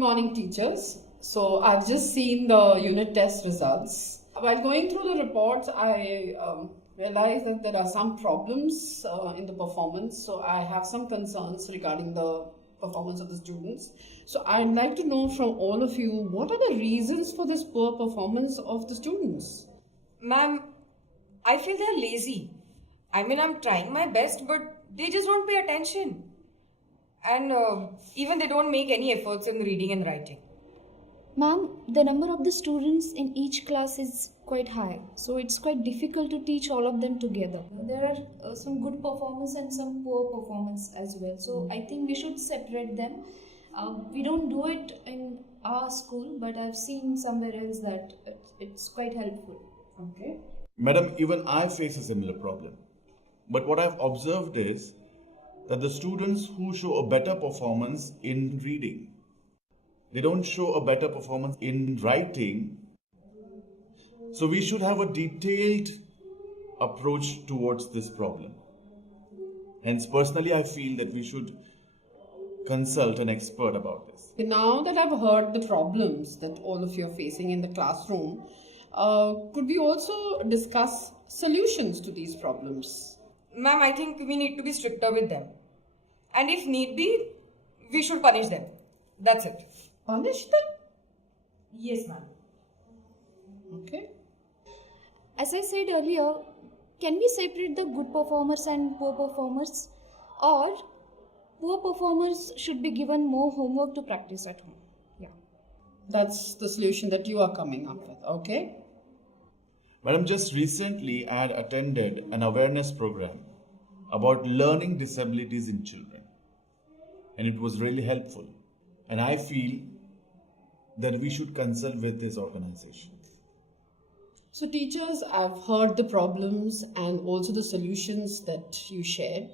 morning, teachers. So I've just seen the unit test results. While going through the reports, I realized that there are some problems in the performance. So I have some concerns regarding the performance of the students. So I'd like to know from all of you, what are the reasons for this poor performance of the students? Ma'am, I feel they're lazy. I mean, I'm trying my best, but they just don't pay attention. And even they don't make any efforts in reading and writing. Ma'am, the number of the students in each class is quite high, so it's quite difficult to teach all of them together. There are some good performance and some poor performance as well, so I think we should separate them. We don't do it in our school, but I've seen somewhere else that it's quite helpful. Okay. Madam, even I face a similar problem. But what I've observed is that the students who show a better performance in reading, they don't show a better performance in writing. So we should have a detailed approach towards this problem. Hence, personally, I feel that we should consult an expert about this. Now that I've heard the problems that all of you are facing in the classroom, could we also discuss solutions to these problems? Ma'am, I think we need to be stricter with them. And if need be, we should punish them. That's it. Punish them? Yes, ma'am. Okay. As I said earlier, can we separate the good performers and poor performers? Or poor performers should be given more homework to practice at home? Yeah. That's the solution that you are coming up with, okay? Madam, just recently I had attended an awareness program about learning disabilities in children. And it was really helpful. And I feel that we should consult with this organization. So teachers, I've heard the problems and also the solutions that you shared.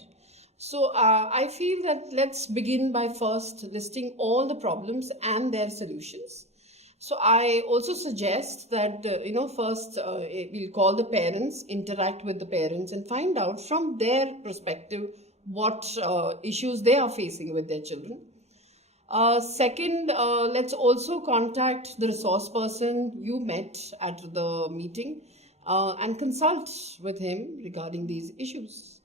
So I feel that let's begin by first listing all the problems and their solutions. So I also suggest that, first we'll call the parents, interact with the parents and find out from their perspective what issues they are facing with their children. Second, let's also contact the resource person you met at the meeting and consult with him regarding these issues.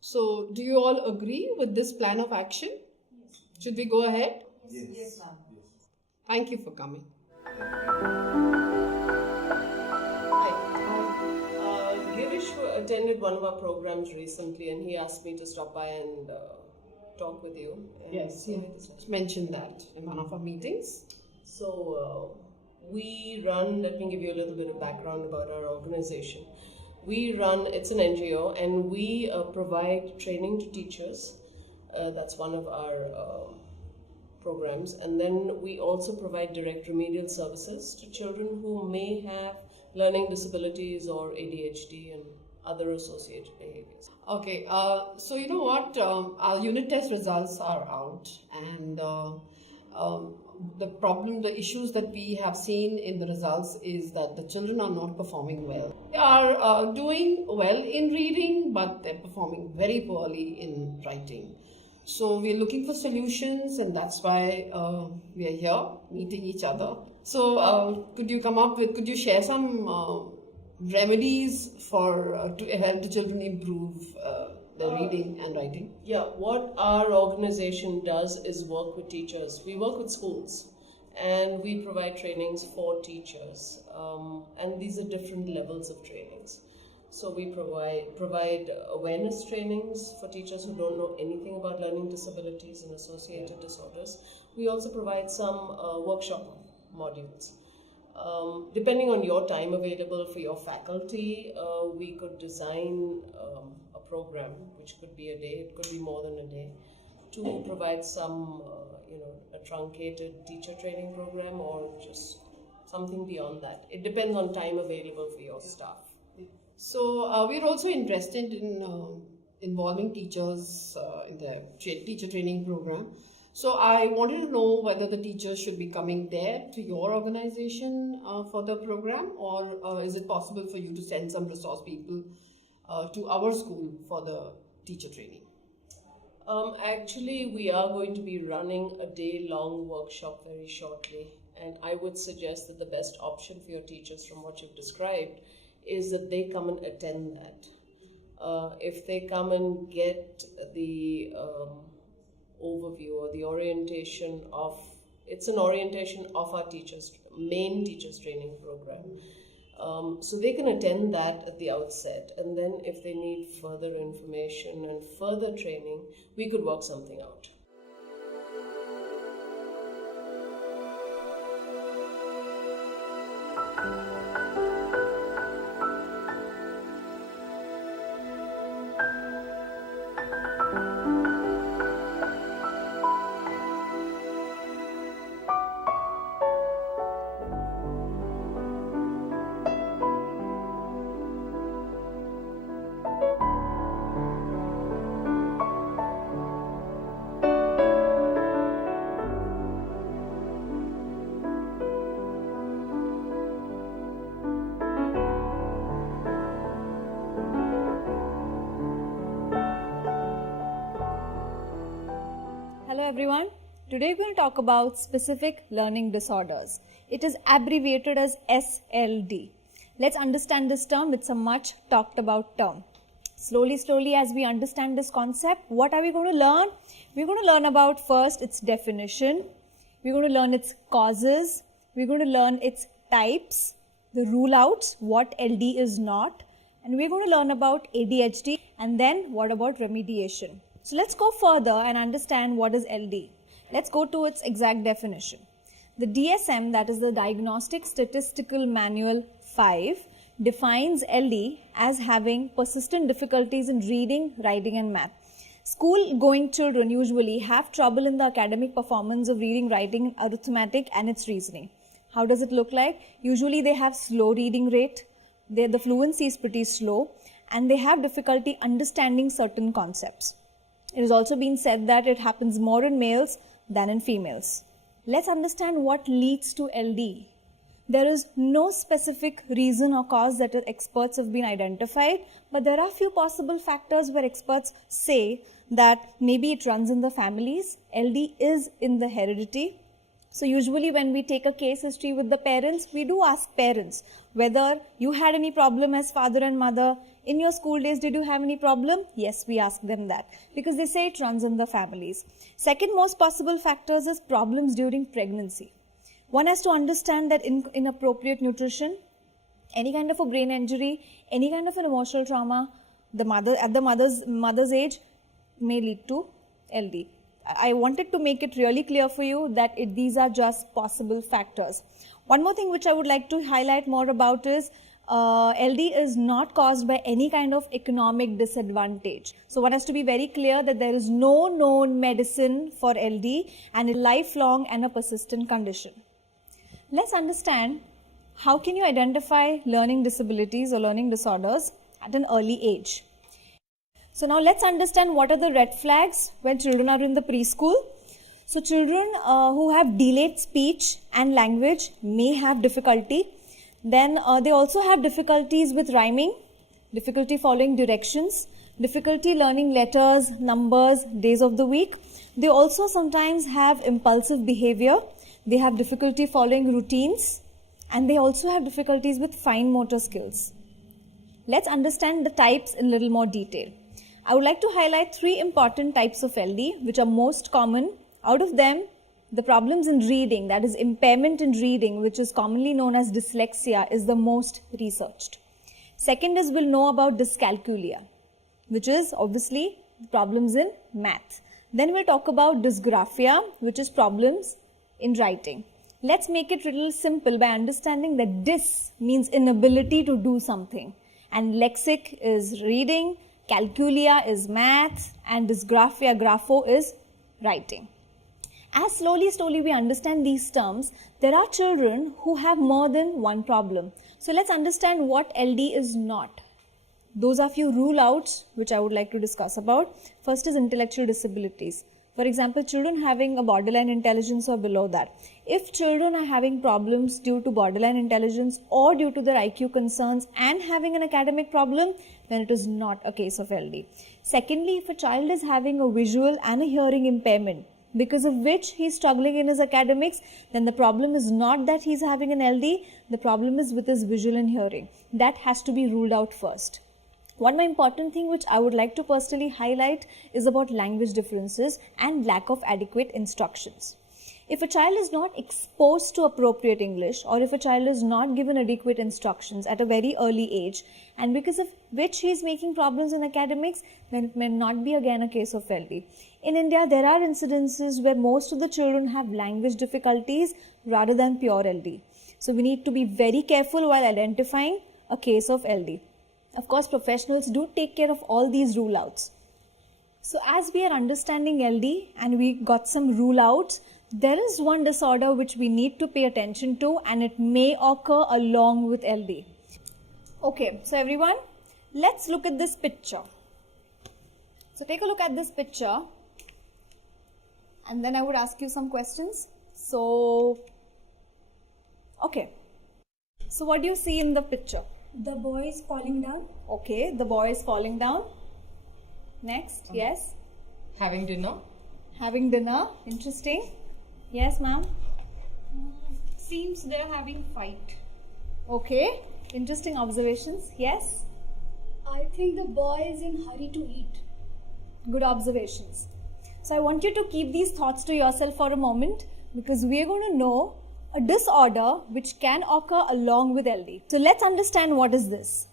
So do you all agree with this plan of action? Yes. Should we go ahead? Yes, ma'am. Thank you for coming. Girish attended one of our programs recently and he asked me to stop by and talk with you. Yes, he mentioned that in one of our meetings. So we run, let me give you a little bit of background about our organization. We run, it's an NGO, and we provide training to teachers. That's one of our programs. And then we also provide direct remedial services to children who may have learning disabilities or ADHD and other associated behaviors. Okay, so you know what, our unit test results are out, and the issues that we have seen in the results is that the children are not performing well. They are doing well in reading, but they're performing very poorly in writing. So we're looking for solutions, and that's why we are here meeting each other. So could you share some remedies for to help the children improve their reading and writing? Yeah, what our organization does is work with teachers. We work with schools and we provide trainings for teachers, and these are different levels of trainings. So we provide awareness trainings for teachers who don't know anything about learning disabilities and associated disorders. We also provide some workshop modules. Depending on your time available for your faculty, we could design a program, which could be a day, it could be more than a day, to provide some, a truncated teacher training program or just something beyond that. It depends on time available for your staff. So we're also interested in involving teachers in the teacher training program. So I wanted to know whether the teachers should be coming there to your organization for the program, or is it possible for you to send some resource people to our school for the teacher training? Actually, we are going to be running a day-long workshop very shortly, and I would suggest that the best option for your teachers, from what you've described, is that they come and attend that. If they come and get the overview or the orientation of, it's an orientation of our main teachers training program. So they can attend that at the outset, and then if they need further information and further training, we could work something out. Hello everyone. Today we're going to talk about specific learning disorders. It is abbreviated as SLD. Let's understand this term. It's a much talked about term. Slowly as we understand this concept, what are we going to learn? We're going to learn about first its definition. We're going to learn its causes. We're going to learn its types, the rule outs, what LD is not. And we're going to learn about ADHD, and then what about remediation. So let's go further and understand what is LD. Let's go to its exact definition. The DSM, that is the Diagnostic Statistical Manual 5, defines LD as having persistent difficulties in reading, writing and math. School-going children usually have trouble in the academic performance of reading, writing, arithmetic and its reasoning. How does it look like? Usually they have slow reading rate, the fluency is pretty slow, and they have difficulty understanding certain concepts. It has also been said that it happens more in males than in females. Let's understand what leads to LD. There is no specific reason or cause that experts have been identified, but there are few possible factors where experts say that maybe it runs in the families, LD is in the heredity. So usually when we take a case history with the parents, we do ask parents whether you had any problem as father and mother. In your school days, did you have any problem? Yes, we ask them that because they say it runs in the families. Second most possible factors is problems during pregnancy. One has to understand that inappropriate nutrition, any kind of a brain injury, any kind of an emotional trauma, at the mother's age may lead to LD. I wanted to make it really clear for you that these are just possible factors. One more thing which I would like to highlight more about is LD is not caused by any kind of economic disadvantage. So one has to be very clear that there is no known medicine for LD and a lifelong and a persistent condition. Let's understand how can you identify learning disabilities or learning disorders at an early age. So now let's understand what are the red flags when children are in the preschool. So children who have delayed speech and language may have difficulty. Then they also have difficulties with rhyming, difficulty following directions, difficulty learning letters, numbers, days of the week. They also sometimes have impulsive behavior. They have difficulty following routines, and they also have difficulties with fine motor skills. Let's understand the types in a little more detail. I would like to highlight 3 important types of LD which are most common. Out of them, the problems in reading, that is impairment in reading, which is commonly known as dyslexia, is the most researched. Second is we'll know about dyscalculia, which is obviously problems in math. Then we'll talk about dysgraphia, which is problems in writing. Let's make it a little simple by understanding that dys means inability to do something, and lexic is reading, calculia is math, and dysgraphia, grapho, is writing. As slowly we understand these terms, there are children who have more than one problem. So let's understand what LD is not. Those are few rule outs which I would like to discuss about. First is intellectual disabilities. For example, children having a borderline intelligence or below that. If children are having problems due to borderline intelligence or due to their IQ concerns and having an academic problem, then it is not a case of LD. Secondly, if a child is having a visual and a hearing impairment, because of which he is struggling in his academics, then the problem is not that he is having an LD, the problem is with his visual and hearing. That has to be ruled out first. One more important thing which I would like to personally highlight is about language differences and lack of adequate instructions. If a child is not exposed to appropriate English, or if a child is not given adequate instructions at a very early age, and because of which he is making problems in academics, then it may not be again a case of LD. In India, there are incidences where most of the children have language difficulties rather than pure LD. So we need to be very careful while identifying a case of LD. Of course, professionals do take care of all these rule outs. So as we are understanding LD and we got some rule outs, there is one disorder which we need to pay attention to, and it may occur along with LD. Okay, so everyone, let's look at this picture. So take a look at this picture and then I would ask you some questions. So, okay. So what do you see in the picture? The boy is falling down. Okay, the boy is falling down. Next, yes. Having dinner. Having dinner, interesting. Yes, ma'am. Seems they're having fight. Okay, interesting observations. Yes, I think the boy is in hurry to eat. good observations. So I want you to keep these thoughts to yourself for a moment, because we are going to know a disorder which can occur along with LD. So let's understand what is this.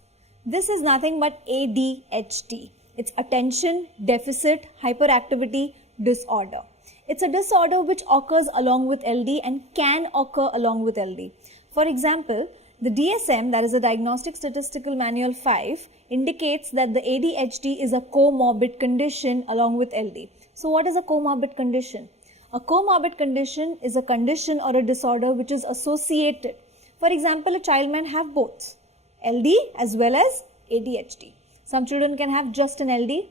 This is nothing but ADHD. It's attention deficit hyperactivity disorder. It's a disorder which occurs along with LD and can occur along with LD. For example, the DSM, that is the Diagnostic Statistical Manual 5, indicates that the ADHD is a comorbid condition along with LD. So what is a comorbid condition? A comorbid condition is a condition or a disorder which is associated. For example, a child may have both LD as well as ADHD. Some children can have just an LD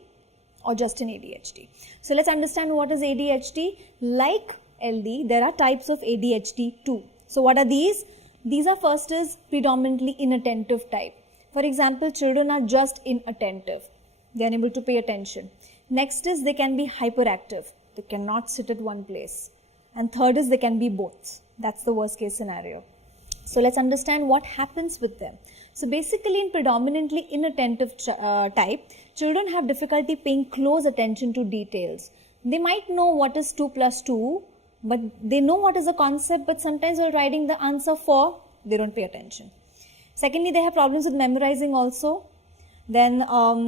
or just an ADHD. So let's understand what is ADHD. Like LD, there are types of ADHD too. So what are these? These are first is predominantly inattentive type. For example, children are just inattentive. They are unable to pay attention. Next is they can be hyperactive. They cannot sit at one place. And third is they can be both. That's the worst case scenario. So let's understand what happens with them. So basically in predominantly inattentive type, children have difficulty paying close attention to details. They might know what is 2 plus 2, but they know what is the concept, but sometimes while writing the answer 4, they don't pay attention. Secondly, they have problems with memorizing also. Then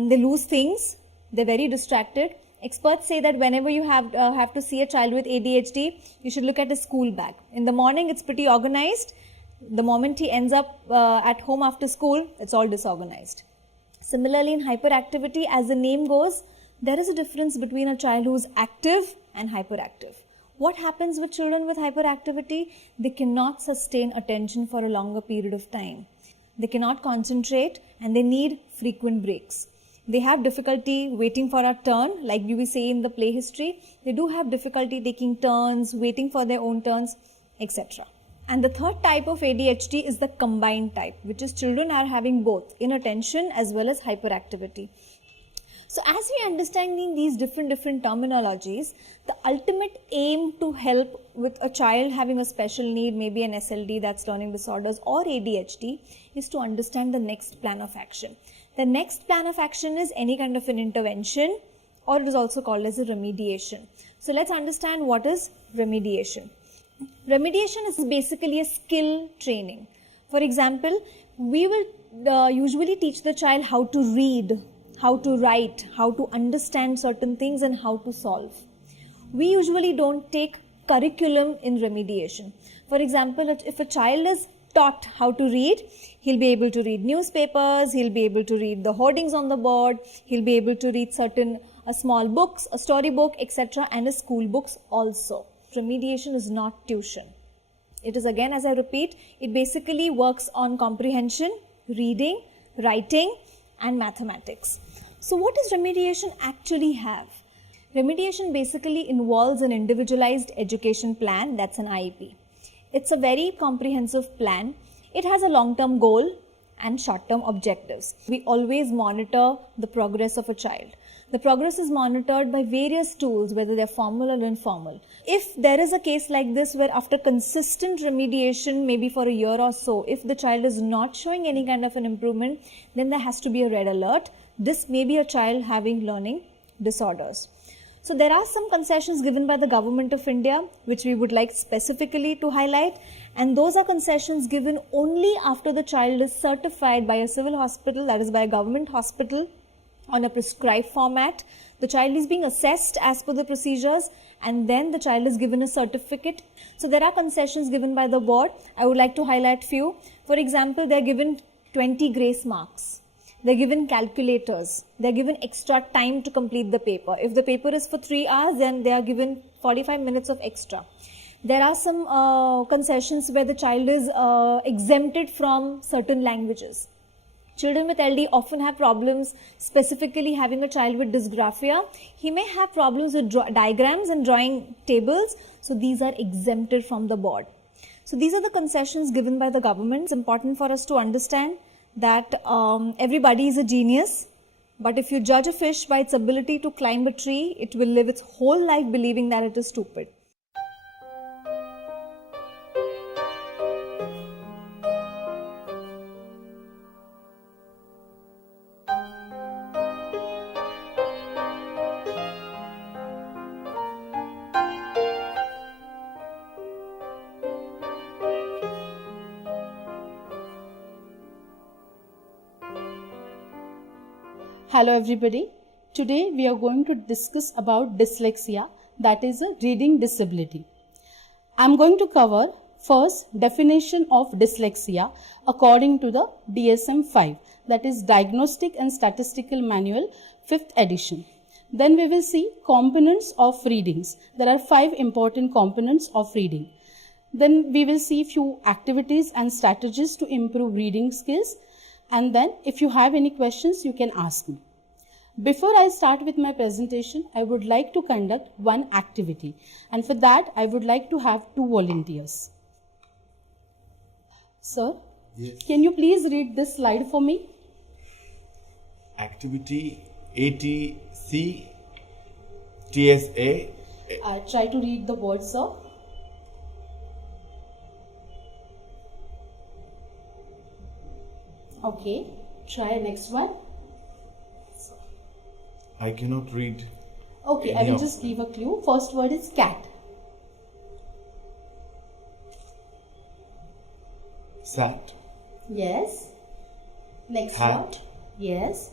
they lose things. They're very distracted. Experts say that whenever you have to see a child with ADHD, you should look at his school bag. In the morning, it's pretty organized. The moment he ends up at home after school, it's all disorganized. Similarly, in hyperactivity, as the name goes, there is a difference between a child who is active and hyperactive. What happens with children with hyperactivity? They cannot sustain attention for a longer period of time. They cannot concentrate and they need frequent breaks. They have difficulty waiting for a turn, like we say in the play history. They do have difficulty taking turns, waiting for their own turns, etc. And the third type of ADHD is the combined type, which is children are having both inattention as well as hyperactivity. So as we understanding these different terminologies, the ultimate aim to help with a child having a special need, maybe an SLD, that's learning disorders, or ADHD, is to understand the next plan of action. The next plan of action is any kind of an intervention, or it is also called as a remediation. So let's understand what is remediation. Remediation is basically a skill training. For example, we will usually teach the child how to read, how to write, how to understand certain things, and how to solve. We usually don't take curriculum in remediation. For example, if a child is taught how to read, he'll be able to read newspapers, he'll be able to read the hoardings on the board, he'll be able to read certain small books, a storybook, etc., and his school books also. Remediation is not tuition. It is, again, as I repeat, it basically works on comprehension, reading, writing, and mathematics. So what does remediation actually have? Remediation basically involves an individualized education plan, that's an IEP. It's a very comprehensive plan. It has a long-term goal and short-term objectives. We always monitor the progress of a child. The progress is monitored by various tools, whether they're formal or informal. If there is a case like this where after consistent remediation, maybe for a year or so, if the child is not showing any kind of an improvement, then there has to be a red alert. This may be a child having learning disorders. So there are some concessions given by the Government of India which we would like specifically to highlight, and those are concessions given only after the child is certified by a civil hospital, that is by a government hospital, on a prescribed format. The child is being assessed as per the procedures and then the child is given a certificate. So there are concessions given by the board. I would like to highlight few. For example, they are given 20 grace marks. They're given calculators. They're given extra time to complete the paper. If the paper is for 3 hours, then they are given 45 minutes of extra. There are some concessions where the child is exempted from certain languages. Children with LD often have problems, specifically having a child with dysgraphia. He may have problems with diagrams and drawing tables. So these are exempted from the board. So these are the concessions given by the government. It's important for us to understand that everybody is a genius, but if you judge a fish by its ability to climb a tree, it will live its whole life believing that it is stupid. Hello everybody. Today we are going to discuss about dyslexia, that is a reading disability. I am going to cover first definition of dyslexia according to the DSM-5, that is Diagnostic and Statistical Manual 5th edition. Then we will see components of readings. There are 5 important components of reading. Then we will see few activities and strategies to improve reading skills. And then if you have any questions, you can ask me. Before I start with my presentation, I would like to conduct one activity. And for that, I would like to have 2 volunteers. Sir, Yes. Can you please read this slide for me? Activity ATC TSA. Try to read the words, sir. Okay, try next one. I cannot read. Okay, I Any will of just them. give a clue. First word is cat. Sat. Yes. Next Hat. word. Yes.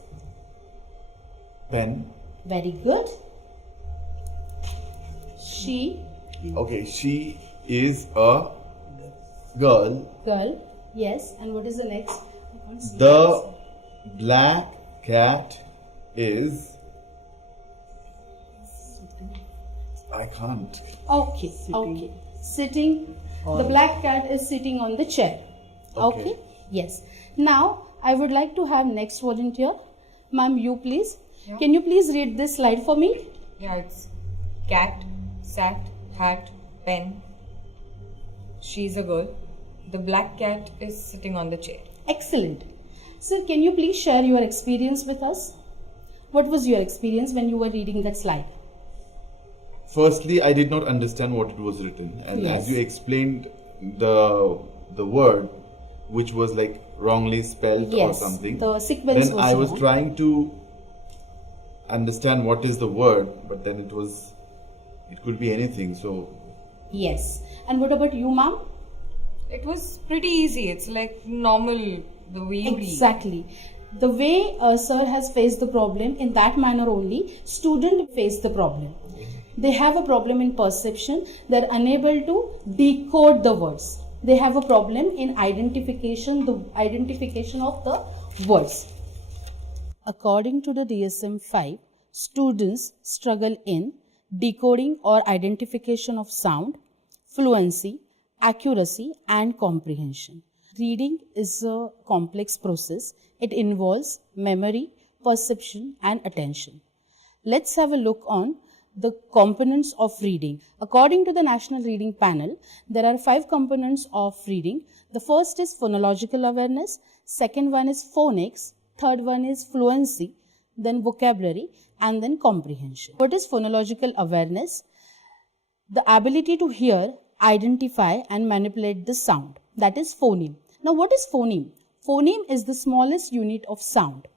Pen. Very good. She. Okay, she is a girl. Girl. Yes. And what is the next? I can't see The black cat is. I can't. this. Okay. Okay. Sitting. The black cat is sitting on the chair. Okay. Yes. Now I would like to have next volunteer. Ma'am, you please. Yeah. Can you please read this slide for me? Yeah, it's cat, sat, hat, pen. She's a girl. The black cat is sitting on the chair. Excellent. Sir, can you please share your experience with us? What was your experience when you were reading that slide? Firstly, I did not understand what it was written, and Yes. as you explained the word, which was like wrongly spelled or Yes, something, the sequence then was I was wrong. trying to understand what is the word, but then it could be anything. So Yes. And what about you, ma'am? It was pretty easy. It's like normal, the way you read. Exactly. The way sir has faced the problem, in that manner only, student face the problem. They have a problem in perception. They're unable to decode the words. They have a problem in identification, the identification of the words. According to the DSM-5, students struggle in decoding or identification of sound, fluency, accuracy, and comprehension. Reading is a complex process. It involves memory, perception, and attention. Let's have a look on the components of reading. According to the National Reading Panel, there are 5 components of reading. The first is phonological awareness, second one is phonics, third one is fluency, then vocabulary, and then comprehension. What is phonological awareness? The ability to hear, identify, and manipulate the sound. That is phoneme. Now, what is phoneme? Phoneme is the smallest unit of sound.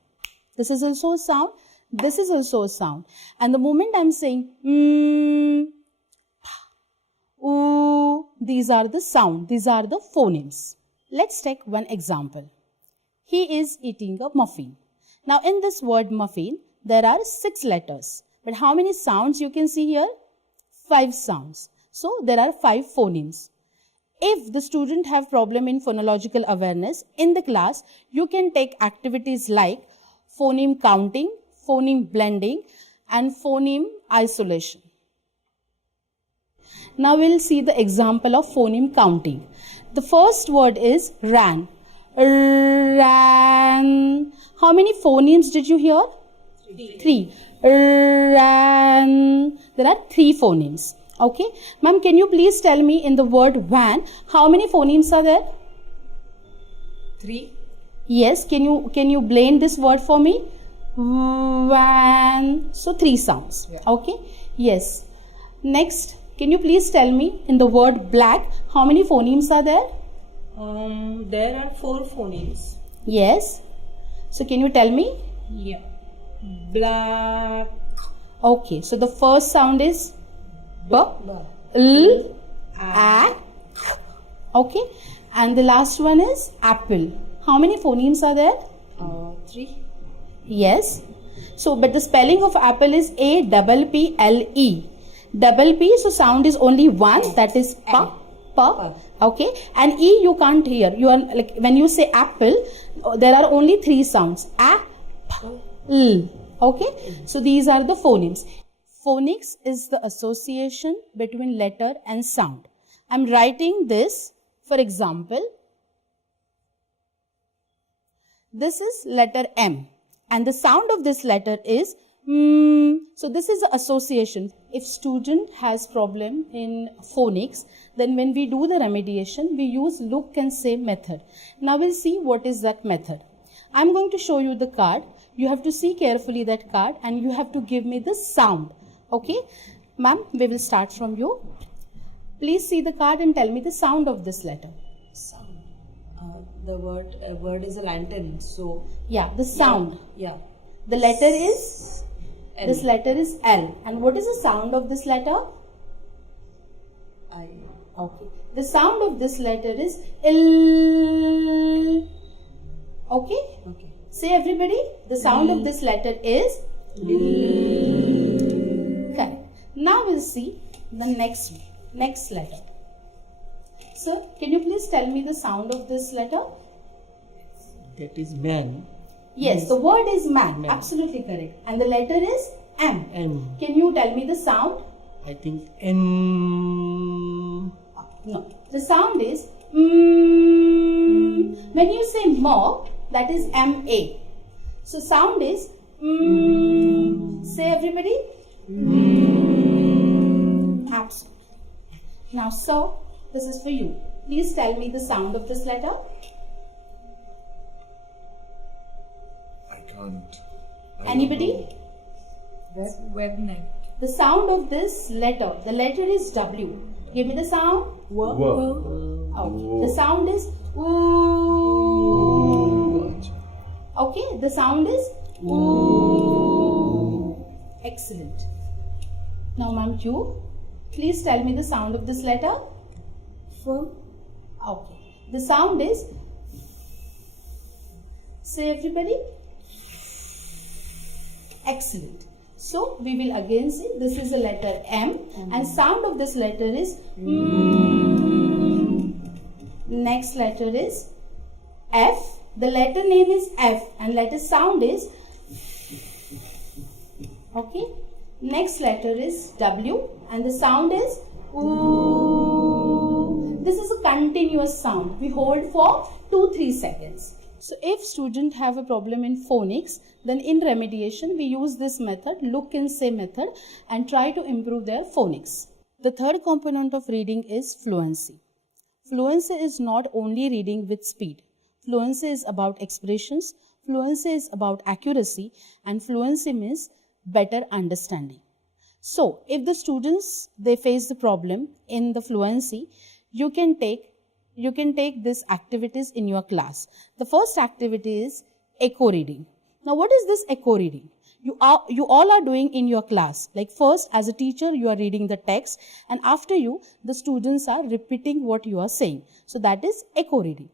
This is also a sound. This is also a sound. And the moment I am saying ooh, these are the sound. These are the phonemes. Let's take one example. He is eating a muffin. Now, in this word muffin, there are 6 letters. But how many sounds you can see here? 5 sounds. So, there are 5 phonemes. If the student have problem in phonological awareness, in the class, you can take activities like phoneme counting, phoneme blending, and phoneme isolation. Now, we'll see the example of phoneme counting. The first word is ran. Ran. How many phonemes did you hear? 3. Ran. There are 3 phonemes. Okay. Ma'am, can you please tell me in the word van, how many phonemes are there? 3. Yes. Can you blend this word for me? Van. So 3 sounds. Yeah. Okay. Yes. Next, can you please tell me in the word black, how many phonemes are there? There are 4 phonemes. Yes. So can you tell me? Yeah. Black. Okay. So the first sound is B, L, A, K. Okay. And the last one is apple. How many phonemes are there? 3. Yes. So, but the spelling of apple is A-P-P-L-E. Double P, so sound is only one, that is pa, pa. Okay. And E you can't hear. You are like when you say apple, there are only 3 sounds. A, P, L. Okay. So these are the phonemes. Phonics is the association between letter and sound. I am writing this, for example, this is letter M and the sound of this letter is so this is the association. If student has problem in phonics, then when we do the remediation, we use look and say method. Now we'll see what is that method. I'm going to show you the card. You have to see carefully that card and you have to give me the sound. Okay, ma'am, we will start from you. Please see the card and tell me the sound of this letter. Sound. The word is a lantern. So Yeah, the sound. yeah. The letter is, L. this letter is L. And what is the sound of this letter? I. Okay. The sound of this letter is L. Okay. Okay. Say everybody, the sound of this letter is correct. Now we'll see the next letter. Sir, can you please tell me the sound of this letter? That is man. Yes, the word is man. Absolutely correct. And the letter is M. M. Can you tell me the sound? I think N. No. The sound is When you say mo, that is M-A. So sound is Say everybody. Absolutely. Now, sir, this is for you. Please tell me the sound of this letter. I can't. Anybody? Webnet. The sound of this letter. The letter is W. Give me the sound. Okay. The sound is ooh. Okay. The sound is ooh. Excellent. Now, ma'am, you. Please tell me the sound of this letter. Okay. The sound is. Say everybody. Excellent. So we will again say this is a letter M and sound of this letter is Next letter is F. The letter name is F and letter sound is okay. Next letter is W and the sound is ooh. This is a continuous sound. We hold for 2-3 seconds. So if students have a problem in phonics, then in remediation we use this method, look and say method, and try to improve their phonics. The third component of reading is fluency. Fluency is not only reading with speed. Fluency is about expressions, fluency is about accuracy, and fluency means better understanding. So if the students they face the problem in the fluency, you can take these activities in your class. The first activity is echo reading. Now what is this echo reading? You all are doing in your class. Like first as a teacher you are reading the text, and after you the students are repeating what you are saying. So that is echo reading.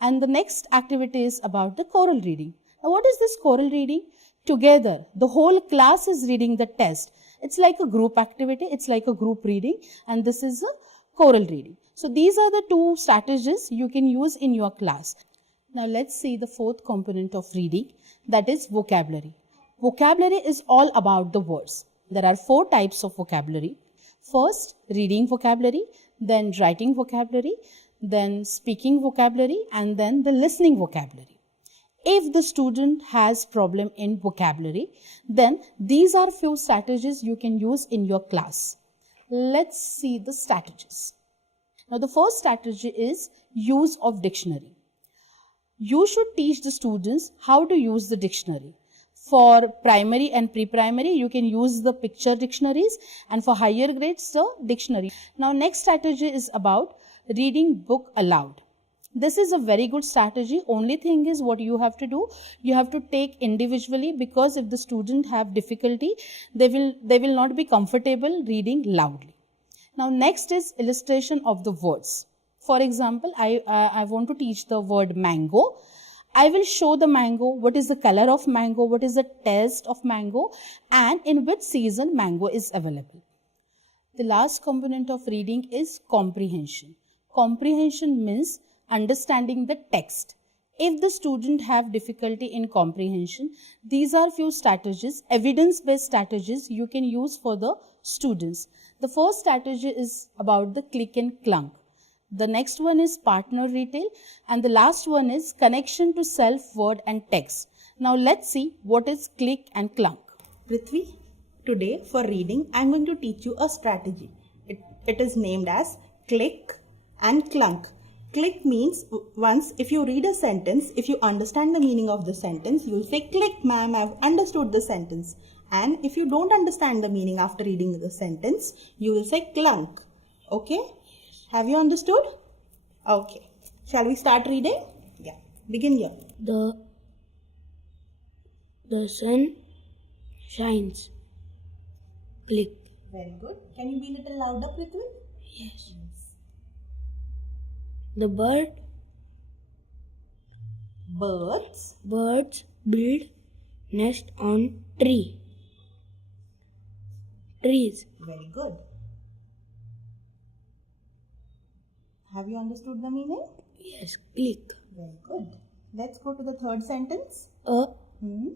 And the next activity is about the choral reading. Now what is this choral reading? Together the whole class is reading the text. It's like a group activity, it's like a group reading, and this is a choral reading. So these are the two strategies you can use in your class. Now let's see the fourth component of reading, that is vocabulary. Vocabulary is all about the words. There are 4 types of vocabulary. First, reading vocabulary, then writing vocabulary, then speaking vocabulary, and then the listening vocabulary. If the student has problem in vocabulary, then these are few strategies you can use in your class. Let's see the strategies. Now the first strategy is use of dictionary. You should teach the students how to use the dictionary. For primary and pre-primary, you can use the picture dictionaries, and for higher grades, the dictionary. Now next strategy is about reading book aloud. This is a very good strategy. Only thing is what you have to do, you have to take individually, because if the student have difficulty, they will not be comfortable reading loudly. Now next is illustration of the words. For example, I want to teach the word mango. I will show the mango, what is the color of mango, what is the taste of mango, and in which season mango is available. The last component of reading is comprehension. Comprehension means understanding the text. If the student have difficulty in comprehension, these are few strategies, evidence-based strategies you can use for the students. The first strategy is about the click and clunk. The next one is partner retail, and the last one is connection to self, word and text. Now let's see what is click and clunk. Prithvi, today for reading I am going to teach you a strategy. It is named as click and clunk. Click means once if you read a sentence, if you understand the meaning of the sentence, you will say click ma'am, I have understood the sentence. And if you don't understand the meaning after reading the sentence, you will say clunk. Okay? Have you understood? Okay. Shall we start reading? Yeah. Begin here. The sun shines. Click. Very good. Can you be a little louder, Prithvi? Yes. The birds build nest on trees. Very good. Have you understood the meaning? Yes. Click. Very good. Let's go to the third sentence. A Hmm.